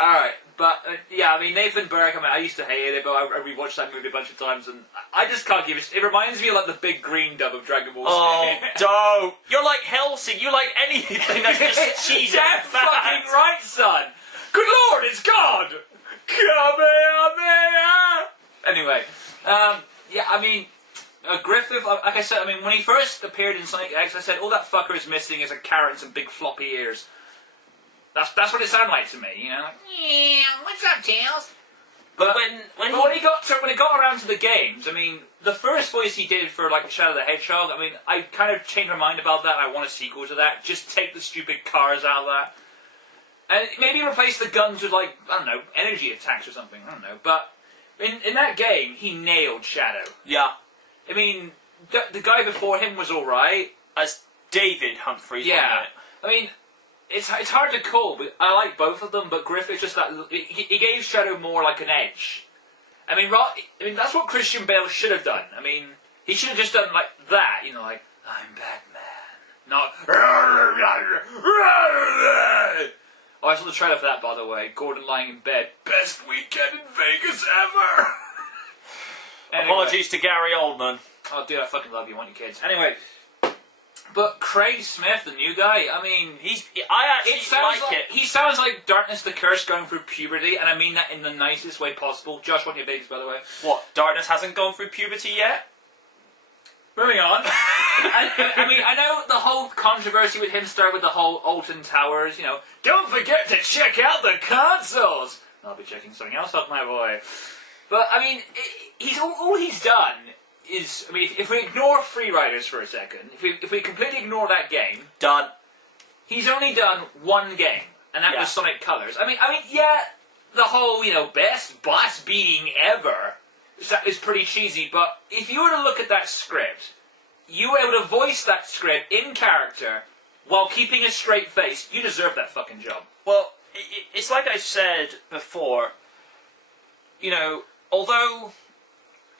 Alright, but yeah, I mean, Nathan Burke, I used to hate it, but I rewatched that movie a bunch of times, and I just can't give it. It reminds me of like the big green dub of Dragon Ball Z. Oh, don't! You're like Helsing. You like anything that's just cheesy. Damn fucking right, son. Good lord, it's God. Kamehameha. Anyway, yeah, I mean, Griffith, like I said, I mean, when he first appeared in Sonic X, I said, all that fucker is missing is a carrot and some big floppy ears. That's what it sounded like to me, you know. Like, yeah, what's up, Tails? But when it got around to the games, I mean, the first voice he did for like Shadow the Hedgehog, I mean, I kind of changed my mind about that. I want a sequel to that. Just take the stupid cars out of that, and maybe replace the guns with like, I don't know, energy attacks or something. I don't know. But in that game, he nailed Shadow. Yeah. I mean, the guy before him was all right. As David Humphreys. Yeah. I mean. It's hard to call, but I like both of them. But Griffith's just that he gave Shadow more like an edge. I mean, that's what Christian Bale should have done. I mean, he should have just done like that, you know, like I'm Batman. Not. Oh, I saw the trailer for that, by the way. Gordon lying in bed. Best weekend in Vegas ever. Anyway. Apologies to Gary Oldman. Oh, dude, I fucking love you. I want your kids. Anyway. But Craig Smith, the new guy, I mean... I actually like it. He sounds like Darkness the Curse going through puberty, and I mean that in the nicest way possible. Josh, want your babies, by the way. What, Darkness hasn't gone through puberty yet? Moving on. I mean, I know the whole controversy with him started with the whole Alton Towers, you know, don't forget to check out the consoles! I'll be checking something else up, my boy. But, I mean, all he's done... is, I mean, if we ignore Free Riders for a second, if we completely ignore that game, done. He's only done one game, and that was Sonic Colors. I mean, yeah, the whole, you know, best boss beating ever is pretty cheesy. But if you were to look at that script, you were able to voice that script in character while keeping a straight face. You deserve that fucking job. Well, it's like I said before. You know, although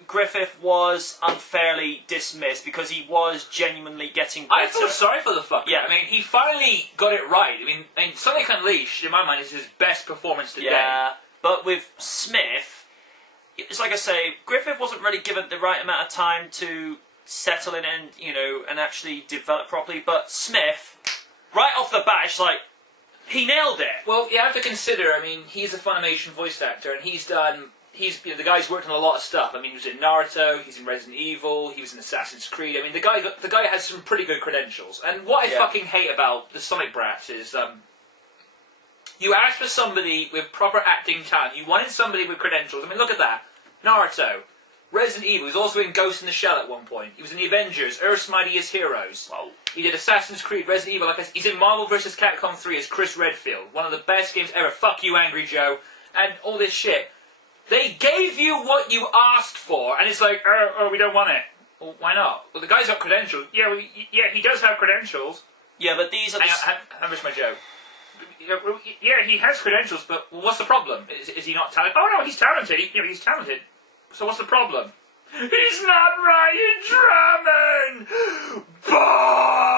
Griffith was unfairly dismissed because he was genuinely getting better. I feel sorry for the fucker. Yeah. I mean, he finally got it right. I mean, Sonic Unleashed, in my mind, is his best performance to date. Yeah, but with Smith, it's like I say, Griffith wasn't really given the right amount of time to settle in and, you know, and actually develop properly. But Smith, right off the bat, it's like, he nailed it. Well, you have to consider, I mean, he's a Funimation voice actor, and he's done... you know, the guy's worked on a lot of stuff. I mean, he was in Naruto, he's in Resident Evil, he was in Assassin's Creed. I mean, the guy has some pretty good credentials. And what I fucking hate about the Sonic Brats is, you asked for somebody with proper acting talent. You wanted somebody with credentials. I mean, look at that. Naruto, Resident Evil. He was also in Ghost in the Shell at one point. He was in the Avengers, Earth's Mightiest Heroes. Wow. He did Assassin's Creed, Resident Evil. Like I said, he's in Marvel vs. Capcom 3 as Chris Redfield. One of the best games ever. Fuck you, Angry Joe. And all this shit. They gave you what you asked for, and it's like, we don't want it. Well, why not? Well, the guy's got credentials. Yeah, he does have credentials. Yeah, but these are... How much my joke? Yeah, he has credentials, but what's the problem? Is he not talented? Oh, no, he's talented. He's talented. So what's the problem? He's not Ryan Drummond! Bah!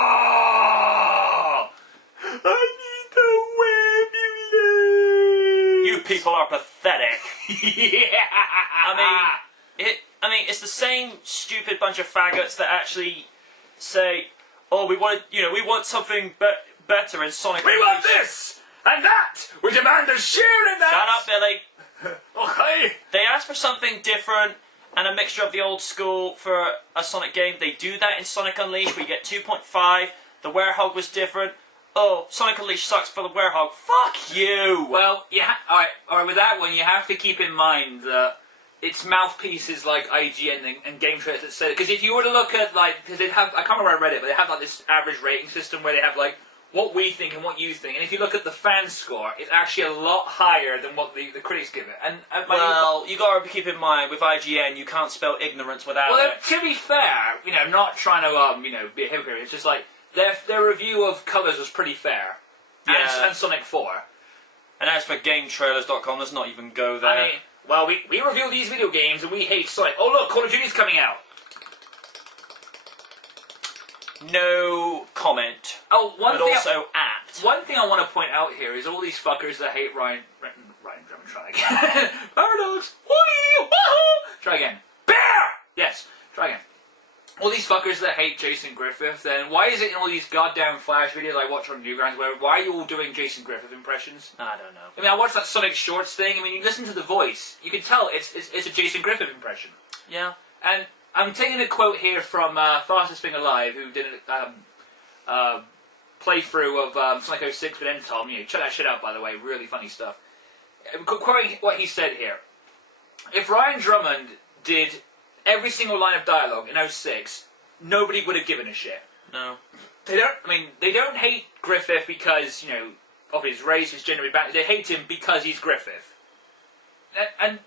I need the webulate! You people are pathetic. Yeah! I mean, it's the same stupid bunch of faggots that actually say, "Oh, we want something better in Sonic." We want this and that. We demand a share in that. Shut up, Billy. Okay. They asked for something different and a mixture of the old school for a Sonic game. They do that in Sonic Unleashed. We get 2.5. The Werehog was different. Oh, Sonic Unleashed sucks for the Werehog. Fuck you! Well, alright, with that one, you have to keep in mind that it's mouthpieces like IGN and Game Trailers that say it. Because if you were to look at, like, because they have, I can't remember where I read it, but they have, like, this average rating system where they have, like, what we think and what you think. And if you look at the fan score, it's actually a lot higher than what the critics give it. And well, you got to keep in mind, with IGN, you can't spell ignorance without it. To be fair, I'm not trying to, be a hypocrite. It's just like, their review of Colours was pretty fair. Yeah. And Sonic 4. And as for GameTrailers.com, let's not even go there. I mean, well, we review these video games and we hate Sonic. Oh look, Call of Duty's coming out. No comment. Oh, also apt. One thing I want to point out here is all these fuckers that hate Ryan Drummond, try again. Paradox! Woogie! Woohoo! Try again. Bear! Yes, try again. All these fuckers that hate Jason Griffith, then why is it in all these goddamn Flash videos I watch on Newgrounds, why are you all doing Jason Griffith impressions? I don't know. I mean, I watched that Sonic Shorts thing. I mean, you listen to the voice, you can tell it's a Jason Griffith impression. Yeah. And I'm taking a quote here from Fastest Thing Alive, who did a playthrough of Sonic 06 with Entom. You know, check that shit out, by the way. Really funny stuff. Quoting what he said here. If Ryan Drummond did every single line of dialogue in 06, nobody would have given a shit. No. They don't. I mean, they don't hate Griffith because, you know, of his race, his gender. They hate him because he's Griffith. And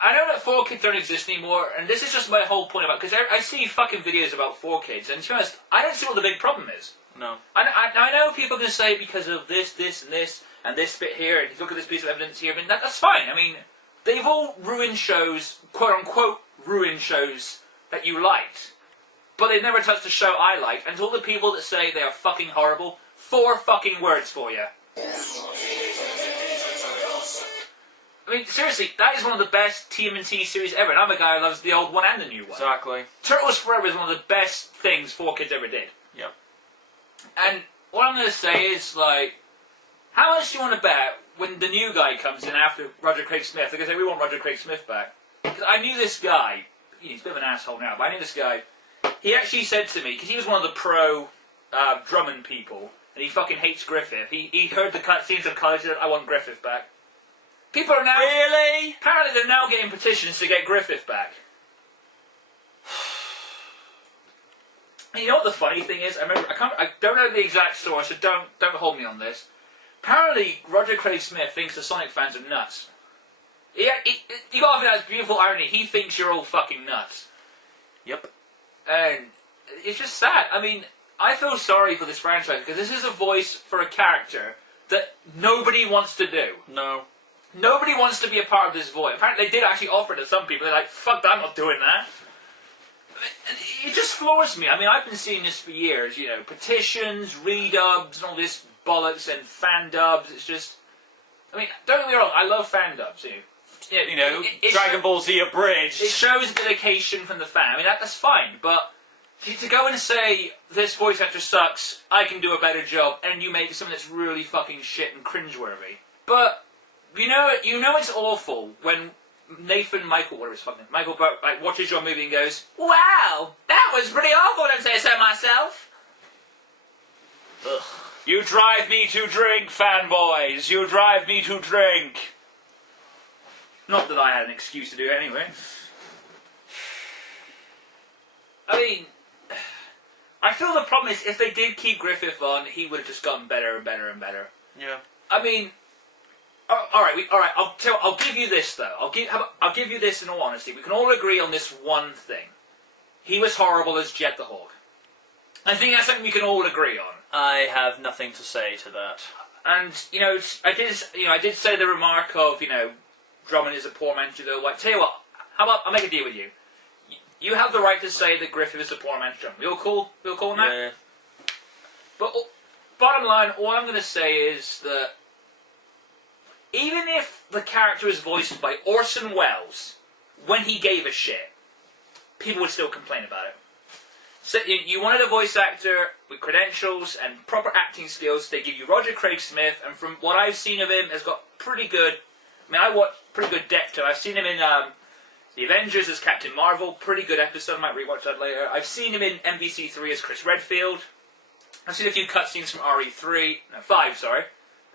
I know that 4Kids don't exist anymore, and this is just my whole point about, because I see fucking videos about 4Kids, and to be honest, I don't see what the big problem is. No. I know people are going to say because of this, and this bit here, and look at this piece of evidence here. I mean, that's fine. I mean, they've all ruined shows, quote-unquote ruined shows that you liked. But they've never touched a show I liked, and to all the people that say they are fucking horrible, 4 fucking words for you. I mean, seriously, that is one of the best TMNT series ever, and I'm a guy who loves the old one and the new one. Exactly. Turtles Forever is one of the best things 4Kids ever did. Yep. And what I'm going to say is, like, how much do you want to bet when the new guy comes in after Roger Craig Smith? They're going to say, we want Roger Craig Smith back. Because I knew this guy, he's a bit of an asshole now, but I knew this guy. He actually said to me, because he was one of the pro Drummond people, and he fucking hates Griffith. He heard the cutscenes of college and said, I want Griffith back. People are now... Really? Apparently they're now getting petitions to get Griffith back. And you know what the funny thing is? I don't know the exact story, so don't hold me on this. Apparently, Roger Craig Smith thinks the Sonic fans are nuts. You gotta think that's beautiful irony. He thinks you're all fucking nuts. Yep. And it's just sad. I mean, I feel sorry for this franchise, because this is a voice for a character that nobody wants to do. No. Nobody wants to be a part of this voice. Apparently they did actually offer it to some people. They're like, fuck that, I'm not doing that. It just floors me. I mean, I've been seeing this for years, you know, petitions, redubs, and all this bollocks, and fan dubs. It's just... I mean, don't get me wrong, I love fan dubs, You know, Dragon Ball Z abridged. It shows dedication from the fan. I mean, that's fine, but to go and say, this voice actor sucks, I can do a better job, and you make something that's really fucking shit and cringeworthy. But... You know it's awful when Michael like, watches your movie and goes, wow, that was pretty awful, don't say so myself. Ugh. You drive me to drink, fanboys. You drive me to drink. Not that I had an excuse to do it anyway. I mean, I feel the problem is if they did keep Griffith on, he would have just gotten better and better and better. Yeah. I mean... All right. I'll give you this though. I'll give you this in all honesty. We can all agree on this one thing. He was horrible as Jet the Hawk. I think that's something we can all agree on. I have nothing to say to that. And I did say the remark of Drummond is a poor man's Joe. Like, tell you what, how about I'll make a deal with you. You have the right to say that Griffith is a poor man's Drummond. We all cool? We all cool on that? Yeah. But bottom line, all I'm going to say is that. Even if the character is voiced by Orson Welles, when he gave a shit, people would still complain about it. So you wanted a voice actor with credentials and proper acting skills. They give you Roger Craig Smith, and from what I've seen of him, has got pretty good... I mean, I watched pretty good depth to it. I've seen him in The Avengers as Captain Marvel, pretty good episode. I might rewatch that later. I've seen him in MBC3 as Chris Redfield. I've seen a few cutscenes from RE5, sorry.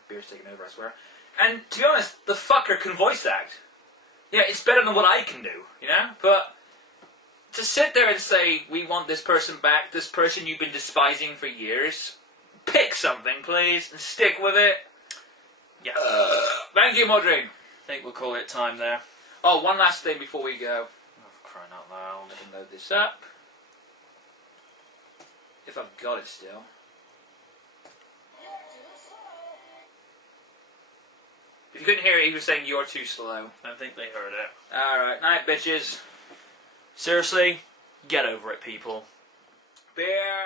Beer's taking over, I swear. And, to be honest, the fucker can voice act. Yeah, it's better than what I can do, But to sit there and say, we want this person back, this person you've been despising for years, pick something, please, and stick with it. Yeah. Thank you, Modrin. I think we'll call it time there. Oh, one last thing before we go. Oh, for crying out loud. I can load this up. If I've got it still. If you couldn't hear it, he was saying you're too slow. I think they heard it. Alright, night bitches. Seriously, get over it, people. Beer.